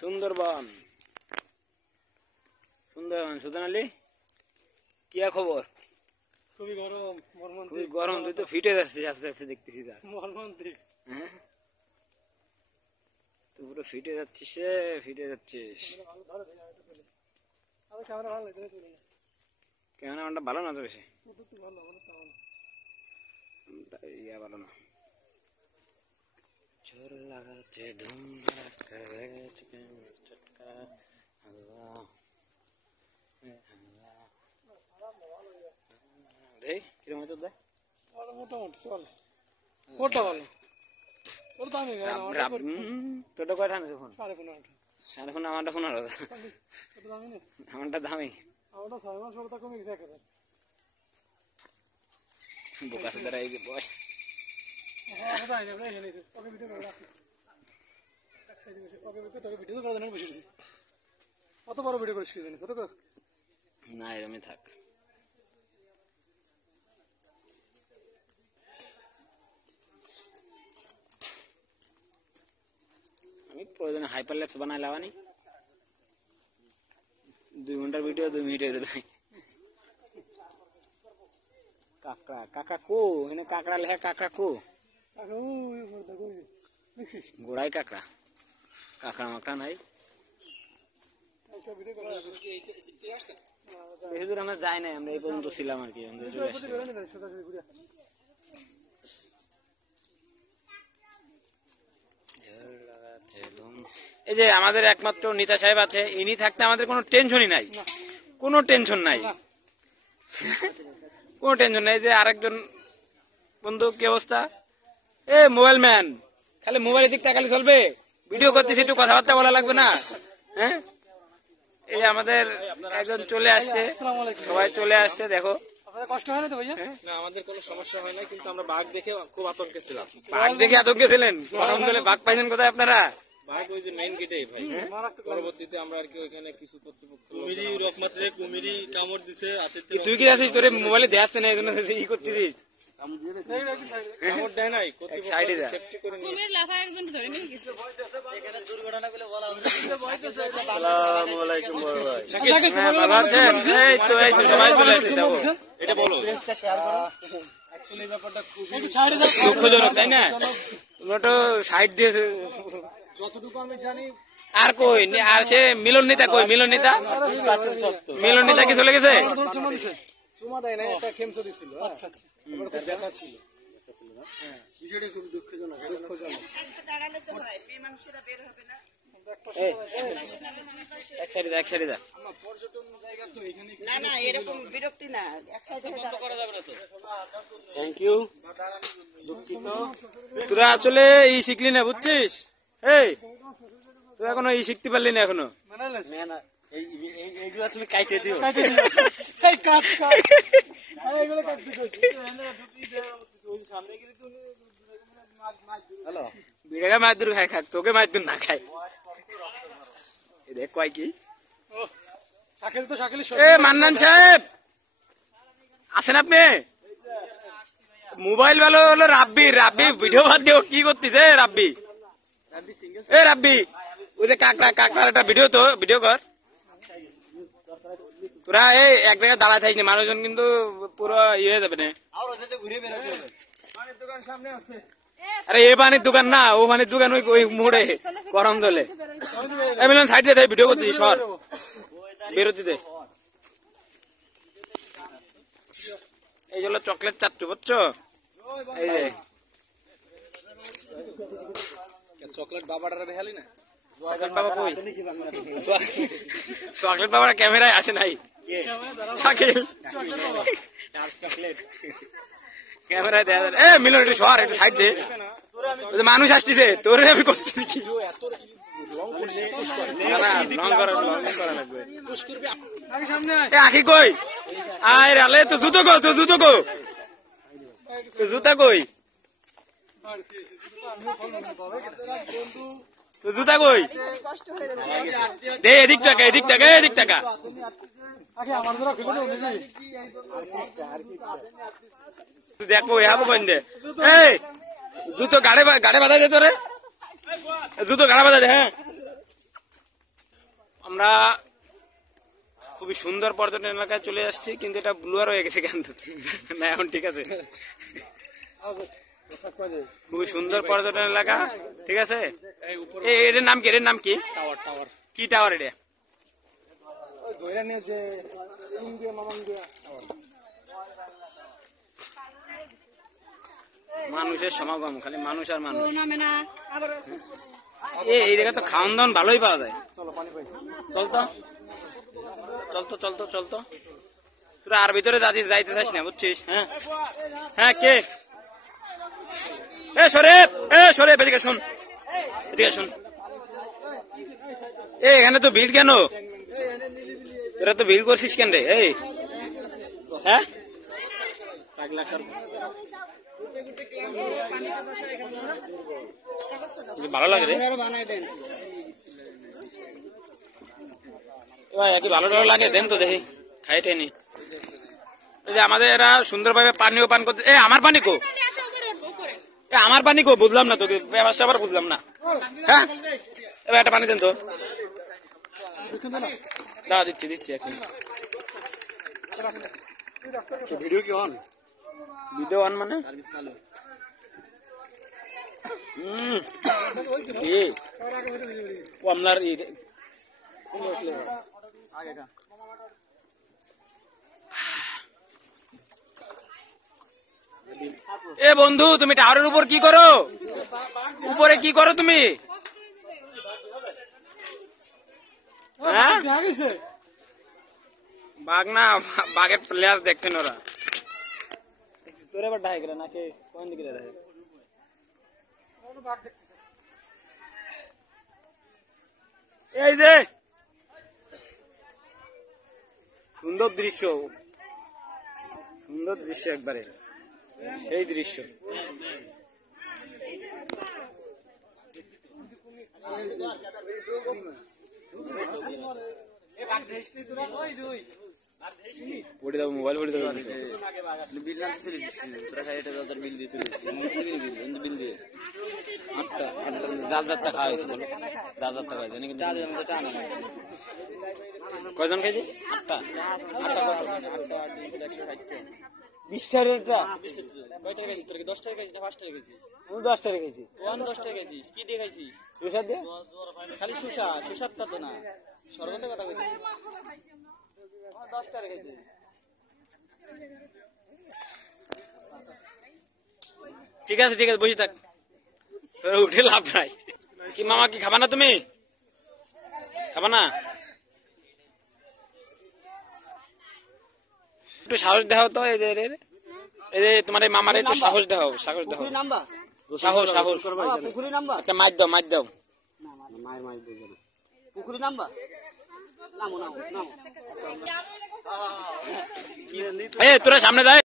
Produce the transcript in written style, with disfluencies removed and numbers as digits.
Sundarban Sundarban Sudan Ali কি খবর? খুবই গরম, খুবই গরম। তুই তো ফিটে যাচ্ছিস আস্তে আস্তে দেখতেছি। হ্যাঁ তুই পুরো ফিটে যাচ্ছিস রে, ফিটে যাচ্ছিস। ক্যামেরাটা ভালো না তো বেশি, ইয়া ভালো না। চোর লাগাতে ধুম ধাক্কা চটকা আল্লাহ দেই কিরকম হতো দেখ মোটামুটি চলে। কোনটা ভালো? তোর দামি তোটা কয়টা আনছে ফোন? 15.5। 15.5 আমারটা 15। আমারটা দামি। আমারটা 6 মাস পরে কমে গেছে 1000। বোকা সুদারা এই যে বয়। হ্যাঁ দাই না ভাই, এনে ওকে ভিডিও করে রাখ। এক সাইডে বসে ওকে তোকে ভিডিও করে দেন বসেছি। কত বড় ভিডিও করিস জানি কত কর? না এরমই থাক। আমি প্রয়োজনে হাইপারল্যাপস বানাই লাগানি। 2 ঘন্টার ভিডিও 2 মিনিটে দিল। কাকড়া কাকা কো এনে কাকড়া লেখা কাকড়া কো গোড়াই কাকড়া কাকড়া মাকড়া নাই। বেশি দূর আমরা যাই নাই, আমরা এই পর্যন্ত ছিলাম আর কি। এই যে আমাদের একমাত্র নেতা সাহেব আছে, ইনি থাকতে আমাদের কোনো টেনশনই নাই, কোনো টেনশন নাই, কোনো টেনশন নাই। যে আরেকজন বন্ধু কি অবস্থা? এ মোবাইল ম্যান, খালি মোবাইলের দিক তাকালে চলবে? ভিডিও করতেছি, একটু কথাবার্তা বলা লাগবে না? হ্যাঁ এই আমাদের একজন চলে আসছে, সবাই চলে আসছে। দেখো কষ্ট হয় না তো ভাইয়া? না আমাদের কোনো সমস্যা হয় না, কিন্তু আমরা বাঘ দেখে খুব আতঙ্কে ছিলাম। বাঘ দেখে আতঙ্কে ছিলেন? গরম জলে বাঘ পাইছেন কোথায় আপনারা? বাঘ ওই যে মেইন গেটেই ভাই। পরবর্তীতে আমরা আর কি ওইখানে কিছু কর্তৃপক্ষ কুমিরি কামড় দিছে। তুই কি আছিস? তোরে মোবাইলে দেখাচ্ছে না, এই জন্য ই করতেছিস। কামড় দেয় নাই, সাইডে যা। কুমির লাফা একজন ধরে নিয়ে গেছে। এখানে দুর্ঘটনা গুলো বলা হচ্ছে। আসসালামু আলাইকুম বড় ভাই। ভালো আছেন? এই তো সবাই চলে আসছে। দেখো এটা বলো। অ্যাকচুয়ালি ব্যাপারটা খুবই দুঃখজনক, তাই না? তোমরা তো সাইড দিয়েছে। যতটুকু আমি জানি। আর কই আর সে মিলন নেতা কই? মিলন নেতা কি চলে গেছে? চুমা দেয় না, একটা খেমচো দিছিল। আচ্ছা আচ্ছা, তার ব্যথা ছিল। হ্যাঁ বিষয়টা খুব দুঃখজনক। দাঁড়ালে তো হয়, মেয়ে মানুষেরা বের হবে না। এক সাইডে যা। পর্যটন জায়গা তো এখানে না না এরকম বিরক্তি না, এক সাইডে বন্ধ করা যাবে না তো। Thank you. দুঃখিত, তোরা আসলে ই শিখলি না, বুঝছিস? এই তোরা এখনো ই শিখতে পারলি না এখনো। এইগুলো তুমি কাইটে দিও। বিড়াকে মাছ দূর খায়, খাক তোকে মাছ দূর না খায়। দেখ কয় কি এ মান্নান সাহেব আছেন আপনি? মোবাইল ভালো হলো রাব্বি ভিডিও বাদ দিও। কি করতিস রাব্বি? এ রাব্বি ওই যে কাকড়ার একটা ভিডিও কর। তোরা এই এক জায়গায় দাঁড়ায় থাকিস না, মানুষজন কিন্তু পুরো ইয়ে হয়ে যাবে না। আরে এ পানির দোকান না, ও পানির দোকান ওই মোড়ে গরম জলে। মিলন সাইড দিয়ে ভিডিও করছিস, সর বেরোতে দে। এই জন্য চকলেট চাচ্ছ, বুঝছো? এই যে চকলেট বাবাটা দেখালি না? চকলেট বাবা কই? চকলেট বাবার ক্যামেরায় আসে নাই। শাকিল ক্যামেরায় দেখা যায়। এ মিলন একটু সর, একটু সাইড দে, মানুষ আসতেছে। তোরে আমি করছি কি? আখি কই? আয় রালে তো জুতো জুতা কই? জুতা কই? দে এদিক টাকা। দেখো যাবো কোন দে। এই জুতো গাড়ে বাঁধা দে, তোরে জুতো গাড়া বাঁধা দে। হ্যাঁ আমরা খুবই সুন্দর পর্যটন এলাকায় চলে আসছি, কিন্তু এটা ব্লুয়ার হয়ে গেছে কেন না এখন ঠিক আছে। খুবই সুন্দর পর্যটন এলাকা, ঠিক আছে। এটার নাম কি? এটার নাম কি? টাওয়ার টাওয়ার কি টাওয়ার এটা? মানুষের সমাগম, খালি মানুষ আর মানুষ। এই জায়গা তো খাওয়ান দাওয়ান ভালোই পাওয়া যায়। চলতো চলতো চলতো চলতো, তোরা আর ভিতরে যাইতে চাস না, বুঝছিস? হ্যাঁ হ্যাঁ, কে? সরেফ এদিকে শুন, এদিকে শুন। এখানে তো ভিড় কেন? তোরা তো ভিড় করছিস কেন রে? এই হ্যাঁ, ভালো লাগে রে কি ভালো লাগে? দেন তো দেখি, খাই টেনি। এই যে আমাদের এরা সুন্দরভাবে পানিও পান করতে। আমার পানি কো? আমার পানি কো? বুঝলাম না তোকে, ব্যবসা আবার বুঝলাম না। হ্যাঁ, এবার একটা পানি দেন তো। দিচ্ছি এখন। ভিডিও কি অন? ভিডিও অন মানে কমলার এ বন্ধু, তুমি টাওয়ারের উপর কি করো? উপরে কি করো তুমি? হ্যাঁ, বাঘ না, বাঘের প্লেয়ার দেখতেন ওরা। তোর এবার ডাই করে নাকি কোন দিকে ডাই? এই যে সুন্দর দৃশ্য, সুন্দর দৃশ্য একবারে, এই দৃশ্য। পড়ে যাবো, মোবাইল পড়ে যাবো। কয়জন খাইছি? 8টা। 20 টাকা? 10 টাকা খাইছি না 5 টাকা খাইছি? 10 টাকা খাইছি। 10 টাকা খাইছিস? কি দিয়ে খাইছিস? সুসাদ দিয়ে? খালি সুসাদটা তো না, সরবতের কথা কইছি। 10 টাকা খাইছি। ঠিক আছে ঠিক আছে, বুঝি থাক, উঠে লাভ নাই। কি মামা, কি খাবা না তুমি? খাবা না? একটু সাহস দেখাও তো, এই যে তোমার এই মামার একটু সাহস দেখাও, সাহস দেখাও, সাহস সাহস। একটা মাইর দাও, মাইর দাও। পুকুরি নাম্বার নামো নামো নামো। তোরা সামনে যায়।